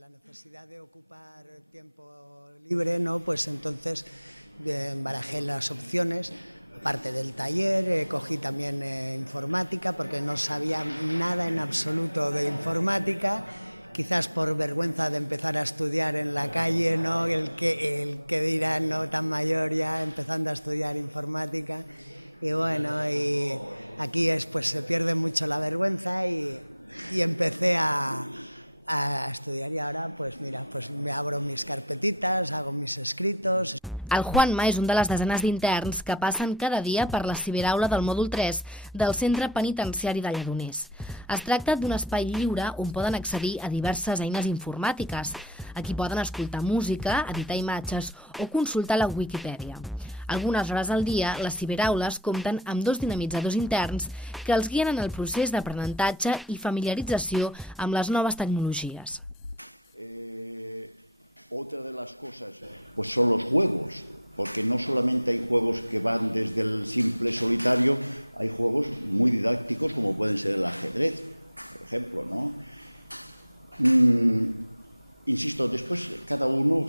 la necesidad de ocupar tiempo libre, ¿no? Pues entonces barajé las opciones. Aparte del taller, cogí también informática, porque no sabía nada en absoluto de informática, quizás por vergüenza de empezar a estudiar en la calle, ¿no? El que dirá, no tan mayor ya, empezando a estudiar informática. Y bueno, y aquí pues se pierde mucho la vergüenza y empecé a estudiar, y ahora pues mira, pues me abro mis carpetitas, hago mis escritos. El Juanma és un de les desenes d'interns que passen cada dia per la ciberaula del mòdul 3 del Centre Penitenciari de Lledoners. Es tracta d'un espai lliure on poden accedir a diverses eines informàtiques. Aquí poden escoltar música, editar imatges o consultar la Wikipedia. Algunes hores al dia, les ciberaules compten amb 2 dinamitzadors interns que els guien en el procés d'aprenentatge i familiarització amb les noves tecnologies. Otra de las cosas pues son los juegos, porque no solamente hay juegos que van desde el simple solitario, hay juegos muy didácticos como pueden ser el ajedrez, por ejemplo, ¿no? Insisto, después cada uno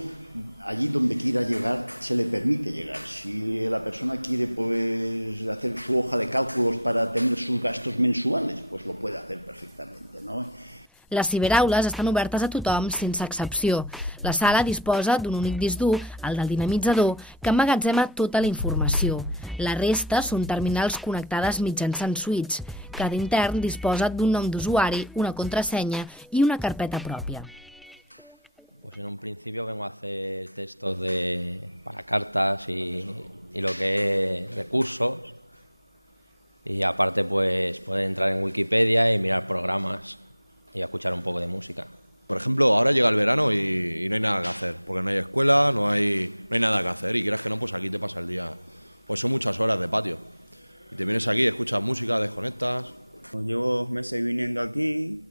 allí donde quiera llegar se le permite llegar. Si la persona quiere pues hacer su hoja de cálculos para tener sus gastos mensuales, pues lo puede hacer perfectamente, ¿no? Les ciberaules estan obertes a tothom sense excepció. La sala disposa d'un únic disc dur, el del dinamitzador, que emmagatzema tota la informació. La resta són terminals connectades mitjançant switch. Cada intern disposa d'un nom d'usuari, una contrasenya i una carpeta pròpia. Pues en un principio vengo a hacer textos para cartas y lo que es recursos. Y aparte pues poder entrar en Wikipedia y mirar programas y a escuchar un poco de música. Por ejemplo, ahora llega el verano y no hay nada que hacer, porque no hay escuela, no hay nada que hacer, y quieras que no, pues aquí te pasa el día. Pues son muchas horas de patio. Y te vienes aquí, escuchas música, desconectas. Llevo 2 meses viniendo aquí,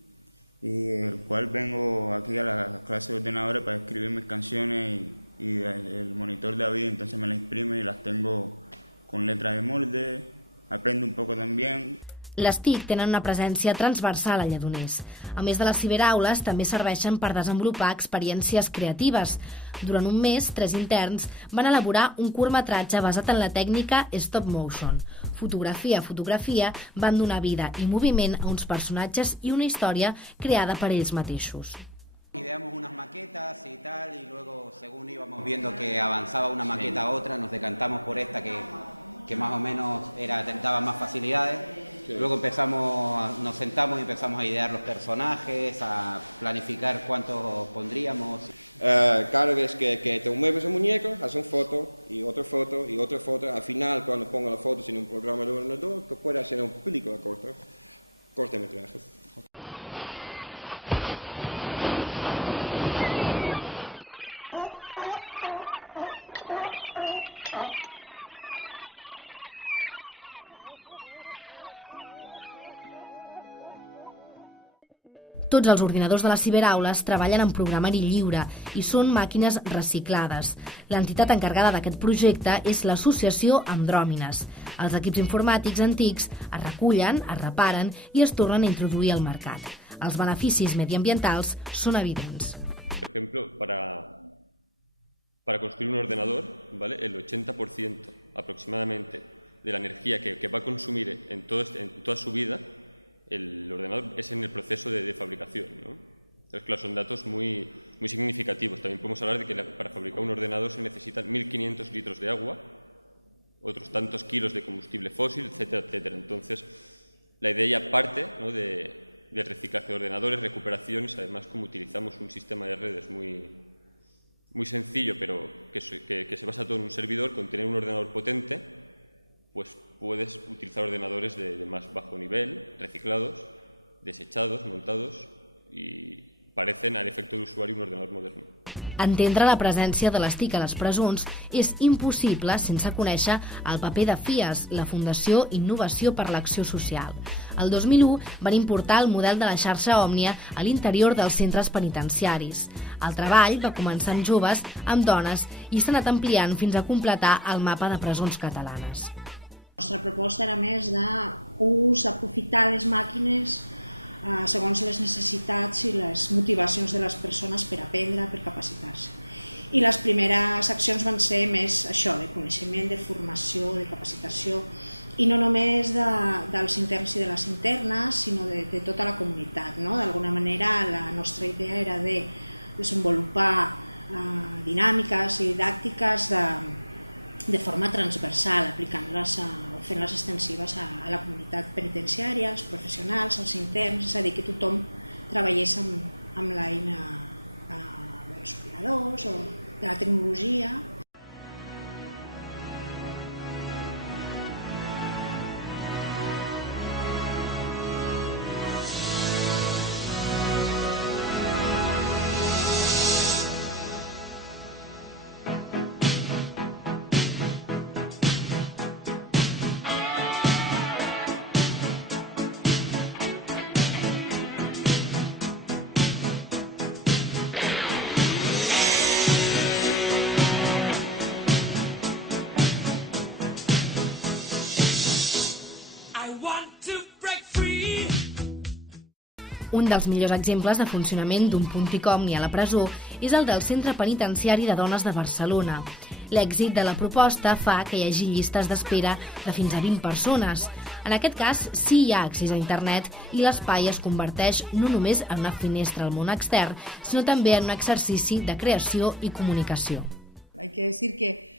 y el cual vengo aquí a la clase de ordenadores para escribir mis canciones, y el monitor de David entonces me las imprime y las tengo con letras de molde, aprendo un poco también. Les TIC tenen una presència transversal a Lledoners. A més de les ciberaules, també serveixen per desenvolupar experiències creatives. Durant un mes, 3 interns van elaborar un curtmetratge basat en la tècnica stop motion. Fotografia a fotografia van donar vida i moviment a uns personatges i una història creada per ells mateixos. Ideamos unas maquetas y tal, y luego según íbamos viendo que avanzaba una maqueta a otra, nos decantamos por esta que más o menos daba más facilidades. Luego nos sentamos y empezamos a idear los personajes, a planificar cuántos pondríamos. Cada vez que te mueves el muñeco, haces una foto y otra foto y otra foto. Al final, cuando pongo las fotos en un programa de ordenador, que puede hacer una película cortometraje. Tots els ordinadors de les ciberaules treballen en programari lliure i són màquines reciclades. L'entitat encarregada d'aquest projecte és l'associació Andròmines. Els equips informàtics antics es recullen, es reparen i es tornen a introduir al mercat. Els beneficis mediambientals són evidents. Por ejemplo, para construir un ordenador, ¿vale? El 80% aproximadamente de la energía que va a consumir en toda su vida, el ordenador es en el proceso de fabricación, ¿no? Entonces, claro, son datos muy significativos. También podemos hablar de que para fabricar un ordenador se necesitan 1.500 litros de agua, otros tantos kilos de combustible fósil, etcétera, etcétera. Entonces, la idea ya parte, ¿no?, de reciclaje de ordenadores, recuperaciones, además como utilizamos un sistema de redes muy sencillo, pero que se basa todo en un servidor, con tener un ordenador potente, pues puedes utilizar ordenadores de más bajo nivel, reciclados, desechados, montados, i parecen, a l'efecte d'usuari, un ordenador moderno. Entendre la presència de les TIC a les presons és impossible sense conèixer el paper de FIES, la Fundació Innovació per l'Acció Social. El 2001 van importar el model de la xarxa Òmnia a l'interior dels centres penitenciaris. El treball va començar amb joves, amb dones, i s'ha anat ampliant fins a completar el mapa de presons catalanes. La nostra proposta era més d'ús, aprofitar les màquines segons les necessitats i les motivacions de les persones per aprendre, per capacitar-se. I les primeres accions van ser més això, de coneixement, de formació, de capacitació, i no només dels interns i de les internes, sinó de tota la comunitat. D'alguna manera, la nostra idea era de desenvolupar dinàmiques i didàctiques de forma transversal, aplicant-les o fent-les extensives a la comunitat penitenciària, als professionals, als interns, és a dir, que tothom treballés amb l'eina dels ordinadors o de la tecnologia. Un dels millors exemples de funcionament d'un puntic Omni a la presó és el del Centre Penitenciari de Dones de Barcelona. L'èxit de la proposta fa que hi hagi llistes d'espera de fins a 20 persones. En aquest cas, sí hi ha accés a internet i l'espai es converteix no només en una finestra al món extern, sinó també en un exercici de creació i comunicació. Hay que decir que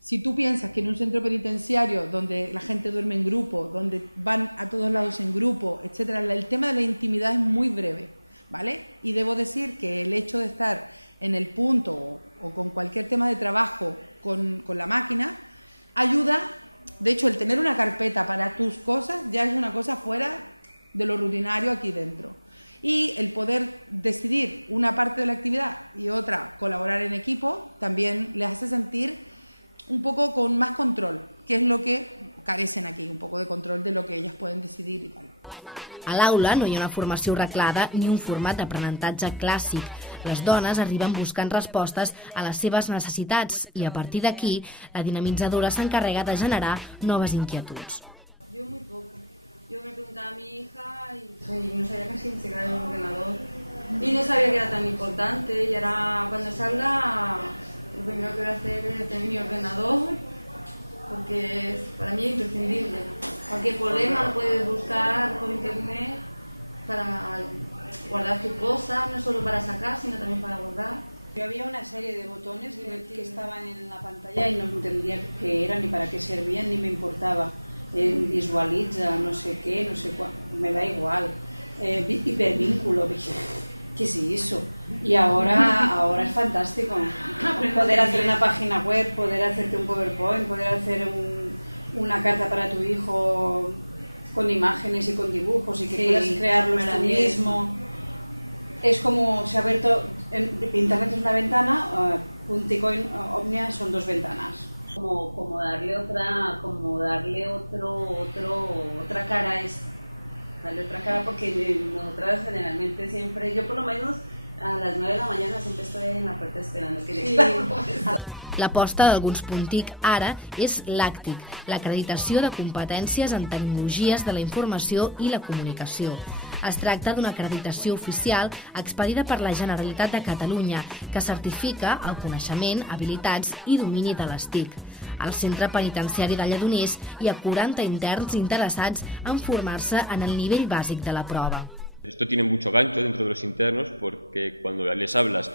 si tú piensas que en un centro penitenciario donde la gente duerme en grupo, donde van a todos lados en grupo, etcétera, el tema de la intimidad es muy breve, ¿vale? Y debo decir que el hecho de estar en el punto o con cualquier tema de trabajo con la máquina ayuda. De hecho, el tener una carpeta para tus cosas ya es una cosa fuera de lo rutinario aquí dentro. Y el poder decidir una parte de la actividad y otra colaborar en equipo también les hace sentir un poco con más control, que es lo que carecen aquí, un poco de control de lo que ellas pueden decidir y tal. A l'aula no hi ha una formació reglada ni un format d'aprenentatge clàssic. Les dones arriben buscant respostes a les seves necessitats i a partir d'aquí la dinamitzadora s'encarrega de generar noves inquietuds. Yo muy poco. Yo me preguntaba a mi hija y no sabía casi integrar el ordenador y no sabía que era tan importante y ahora cuando salga lo primero que voy a hacer es tener mi ordenador porque es para mí imprescindible. Cualquier problema lo puedes buscar por internet para guardar tus cosas, no solo para sacar, sino también para guardar. Yo había una serie de botones que estaban en la pantalla y no entendía qué eran, ni para qué servían, ni me importaba. Visualitza, no sé qué, no sé cuál, me da igual. Hipervínculo, ¿qué es eso? Y ahora es fantástico. Poder hacer una página web, poder hacerte un PowerPoint, poder hacer una carta para tu hijo con imágenes y con dibujos y que puedas crearlos tú mismo. Es como se ha abierto, Internet es una ventana, Punticoin Omnia son dos ventanas. Como darle otra cara a esto. Darle otra cara porque nosotras generalmente siempre, yo por lo menos a las 9 de la mañana siempre estoy en la puerta esperando que llegue la professora. L'aposta d'alguns Puntic ara és l'ACTIC, l'acreditació de competències en tecnologies de la informació i la comunicació. Es tracta d'una acreditació oficial expedida per la Generalitat de Catalunya que certifica el coneixement, habilitats i domini de les TIC. Al Centre Penitenciari de Lledoners hi ha 40 interns interessats en formar-se en el nivell bàsic de la prova. Esto tiene mucho gancho dentro de los internos porque cuando les hablas,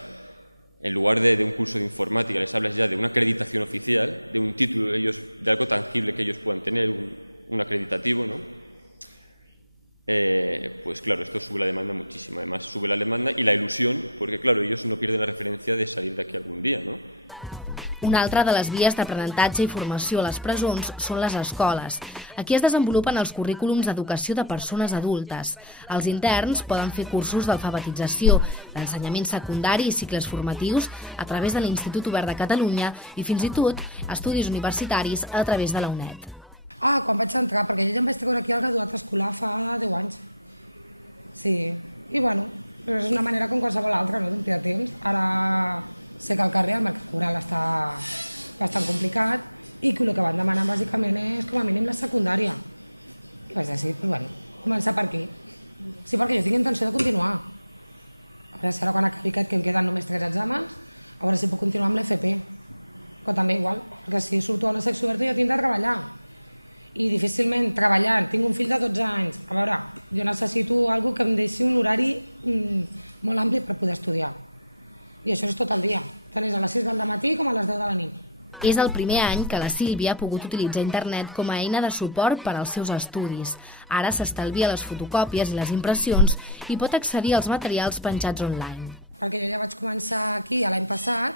en lugar de un curso de informática, les hablas ya de una acreditación oficial, de un título de algo tangible que ellos puedan tener, un acreditativo, ¿no? Pues claro, esto sube la demanda muchísimo. Además, sube la demanda y la ilusión, porque claro, ellos no pierden la referencia de salir de aquí algún día, ¿no? Una altra de les vies d'aprenentatge i formació a les presons són les escoles. Aquí es desenvolupen els currículums d'educació de persones adultes. Els interns poden fer cursos d'alfabetització, d'ensenyament secundari i cicles formatius a través de l'Institut Obert de Catalunya i fins i tot estudis universitaris a través de la UNED. Quan vaig entrar, perquè jo ja em vaig treure aquí al graduat escolar fa 10 anys. Sí, i bueno, però és una manera com qualsevol altra, no? D'omplir temps. Ara sé que al carrer el mercat laboral està bastant complicat i que el que van demanar bàsicament és com a mínim la secundària. I vaig decidir, bueno, començar per aquí. Sí, perquè jo tinc intenció de continuar. A veure si ara quan acabi aquest, que em queden només 3 exàmens, a veure si puc continuar amb l'FP. Però també igual, perquè si surto a una secció oberta jo tinc de treballar. I difícilment treballant, tinc un fill de 12 anys. A veure, jo necessito algo que em deixi un horari molt ampli per poder estudiar. I això és tot el dia, tant és a les 6 del matí com a les 10 de la nit. És el primer any que la Sílvia ha pogut utilitzar internet com a eina de suport per als seus estudis. Ara s'estalvia les fotocòpies i les impressions i pot accedir als materials penjats online. Perquè jo ja vaig començar aquí l'any passat,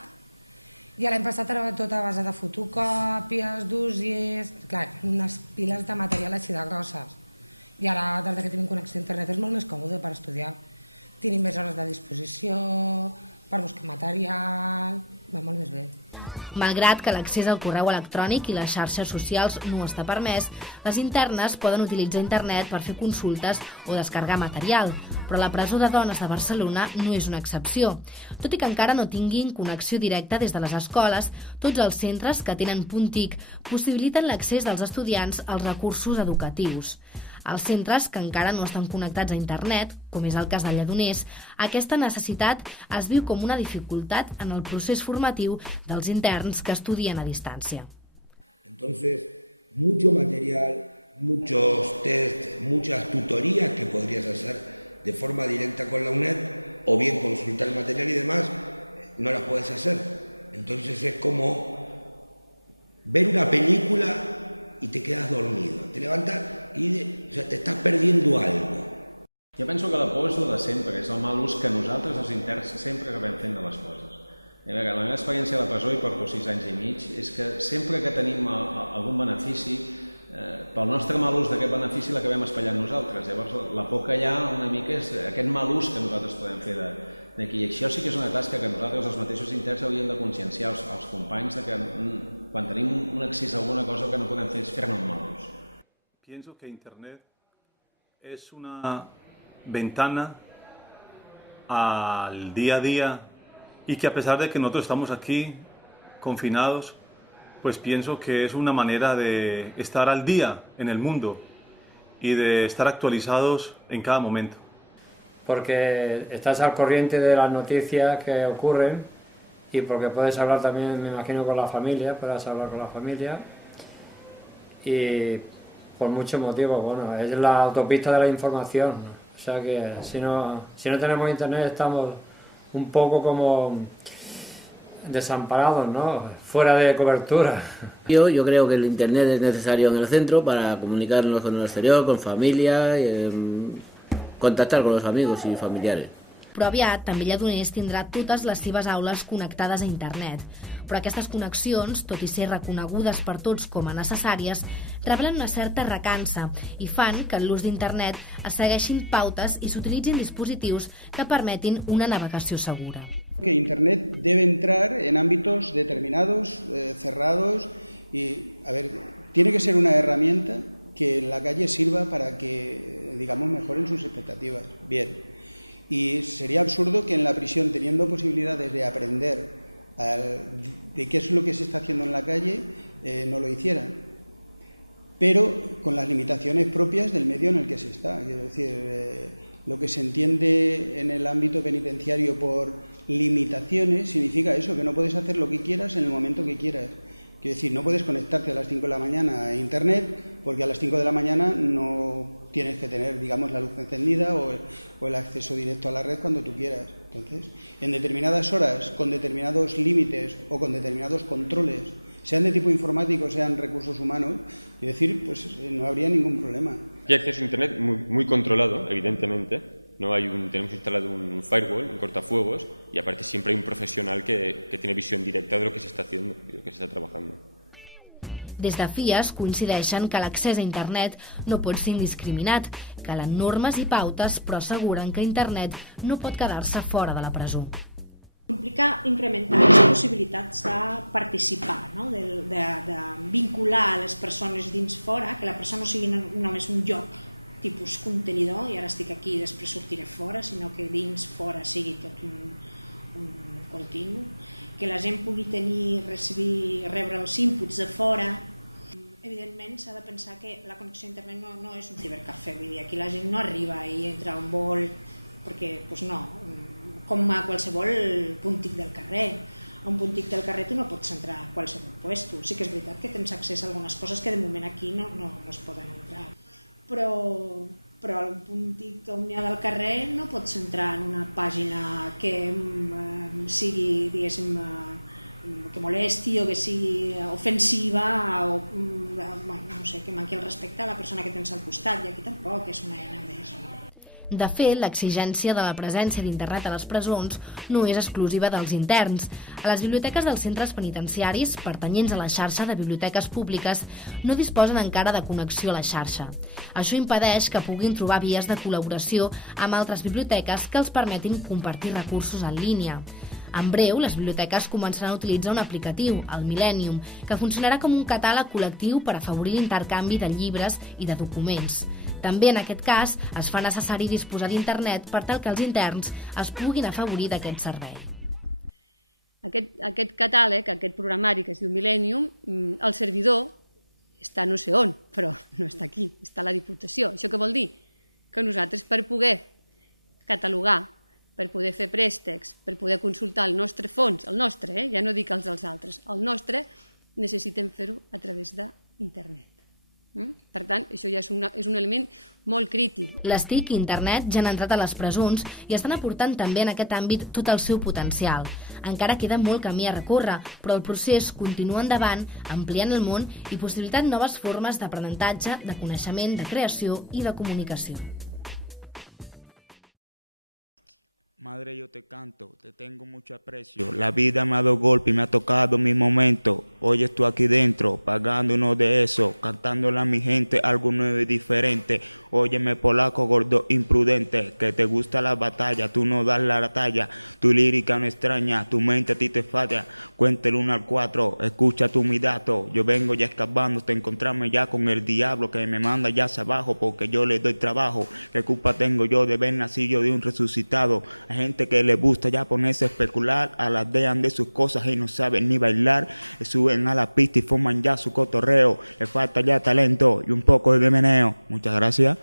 i l'any passat era tot a base de fotocòpies, dossiers... Clar, unes piles de material així de grosses. I ara, des que tenim connexió a internet, és molt més còmode per estudiar. Tenim més hores de disposició, per buscar material... Va molt més bé. Malgrat que l'accés al correu electrònic i les xarxes socials no està permès, les internes poden utilitzar internet per fer consultes o descarregar material, però la presó de dones de Barcelona no és una excepció. Tot i que encara no tinguin connexió directa des de les escoles, tots els centres que tenen punt TIC possibiliten l'accés dels estudiants als recursos educatius. Als centres que encara no estan connectats a internet, com és el cas de Lledoners, aquesta necessitat es viu com una dificultat en el procés formatiu dels interns que estudien a distància. Entonces, mucho material, muchos tests, muchas tutorías que podrías hacer de forma directa con la UNED o bien consultar material y demás, no las puedes hacer. Entonces es como ver una película y te quedas dormido. Te levantas i te estàs perdiendo algo. Jo penso que la por és el de sempre, és el mal ús que nosaltres, els interns, sempre acabem fent de les coses. La meva experiència a la presó, i porto 6 anys i mig, és que sempre que tenim algun benefici, pel nostre mal ús d'aquest benefici l'acabem espatllant nosaltres. Llavors, la por que hi ha una mica és aquest mal ús que nosaltres podem fer d'aquí. I això sí que és una tasca que nosaltres, els mateixos interns, hauríem de conscienciar els companys de que quan tenim un accés a alguna cosa el que no podem fer és fer-ne un mal ús. Pienso que Internet es una ventana al día a día y que a pesar de que nosotros estamos aquí confinados, pues pienso que es una manera de estar al día en el mundo y de estar actualizados en cada momento. Porque estás al corriente de las noticias que ocurren y porque puedes hablar también, me imagino, con la familia, y por muchos motivos, bueno, es la autopista de la información, o sea que si no tenemos internet estamos un poco como desamparados, ¿no? Fuera de cobertura. Yo creo que el internet es necesario en el centro para comunicarnos con el exterior, con familia, contactar con los amigos y familiares. Però aviat també Lledoners tindrà totes les seves aules connectades a internet. Però aquestes connexions, tot i ser reconegudes per tots com a necessàries, revelen una certa recança i fan que en l'ús d'internet es segueixin pautes i s'utilitzin dispositius que permetin una navegació segura. Que internet debe entrar en ámbitos determinados, cerrados y, tiene que ser una herramienta que en la calle sirva para que, digamos, mejoren sus expectativas. Bien. Y sería absurdo que en la prisión, teniendo posibilidades de aprender de qué es lo que se está haciendo en la calle, no lo hicieran. Pero con las limitaciones propias del medio en el que se está. Quiero decir, lo que se entiende en el ámbito penitenciario por limitaciones significa eso, que no puedes hacer lo que quieras en el momento que quieras. Quiero decir, no puedes conectarte a las 5 de la mañana a internet porque a las 5 de la mañana no tienes que tener, digamos, la luz encendida o el acceso directo a la red cuando tú quieras. Entonces, en determinadas horas, con determinados límites o con determinados controles, sean de tipo informático, sean recursos humanos, quiero decir, pues no habría ningún problema. Hay acceso a internet muy controlado, evidentemente. No tenemos instalado un firewall, un cortafuegos, y aparte siempre hay un profesional que tiene visión directa de lo que se está haciendo y de lo que se está trabajando. Des de FIAS coincideixen que l'accés a internet no pot ser indiscriminat, calen normes i pautes, però asseguren que internet no pot quedar-se fora de la presó. Implica incrementar les possibilitats de participar, no? de vincular les persones dins fora, que la presó no sigui només un lloc tipus contenidor, i ara estic aquí i després sortiré fora, sinó que dins fora sigui tot un continu, que la gent pugui rebre els inputs de fora, evidentment s'ha de pensar que la connexió a internet no és un cibercafè, vull dir, aquí la gent no arriba i entra on vol, perquè pues no, com a qualsevol puntic del carrer. A un puntic del carrer tu no pots entrar a qualsevol puesto. Sí que és veritat que tens accés a algunes coses que de moment aquí no es poden entrar. Però a un puntic on n'hi ha del carrer no pots entrar en una pàgina que sigui, diguéssim, que molesti o que sigui ofensiva o no sé, que manqui el respecte a la persona que tens al costat, i aquí tampoc és una eina més. De fet, l'exigència de la presència d'internet a les presons no és exclusiva dels interns. A les biblioteques dels centres penitenciaris, pertanyents a la xarxa de biblioteques públiques, no disposen encara de connexió a la xarxa. Això impedeix que puguin trobar vies de col·laboració amb altres biblioteques que els permetin compartir recursos en línia. En breu, les biblioteques començaran a utilitzar un aplicatiu, el Millennium, que funcionarà com un catàleg col·lectiu per afavorir l'intercanvi de llibres i de documents. També en aquest cas es fa necessari disposar d'internet per tal que els interns es puguin afavorir d'aquest servei. Aquest catàleg, aquest programari que es diu Millennium, el servidor està no sé on, però no està aquí, està a la Diputació. Això què vol dir? Que nosaltres, per poder catalogar, per poder fer préstecs, per poder consultar el nostre fons, el nostre, ja no dic els dels altres, el nostre, necessitem fer-ho a través d'internet. Per tant, això ja és un element molt crític. Les TIC i internet ja han entrat a les presons i estan aportant també en aquest àmbit tot el seu potencial. Encara queda molt camí a recórrer, però el procés continua endavant, ampliant el món i possibilitant noves formes d'aprenentatge, de coneixement, de creació i de comunicació. Madre, yo te canto, te tengo mucho aprecio. La vida me ha dado golpe y me ha tocado mi momento. Hoy estoy aquí dentro, pagando uno de esos, cantándole a mi gente algo nuevo y diferente. Óyeme, polaco gordo imprudente, que te gusta la batalla, tú no das la talla. Tu lírica no extraña, tu mente a ti te falla. Cuenta el 1 al 4, escucha tú mi dato. Yo vengo ya escapando hasta encontrarme ya con el diablo que me manda ya hacia abajo porque yo le doy trabajo. ¿Qué culpa tengo yo de ver nacido de un resucitado? Hay gente que le gusta ya ponerse a especular, alardean de sus cosas y no saben ni bailar. Suben a la pista y forman ya su cotorreo. Le falta ya talento y un poco de meneo. Muchas gracias.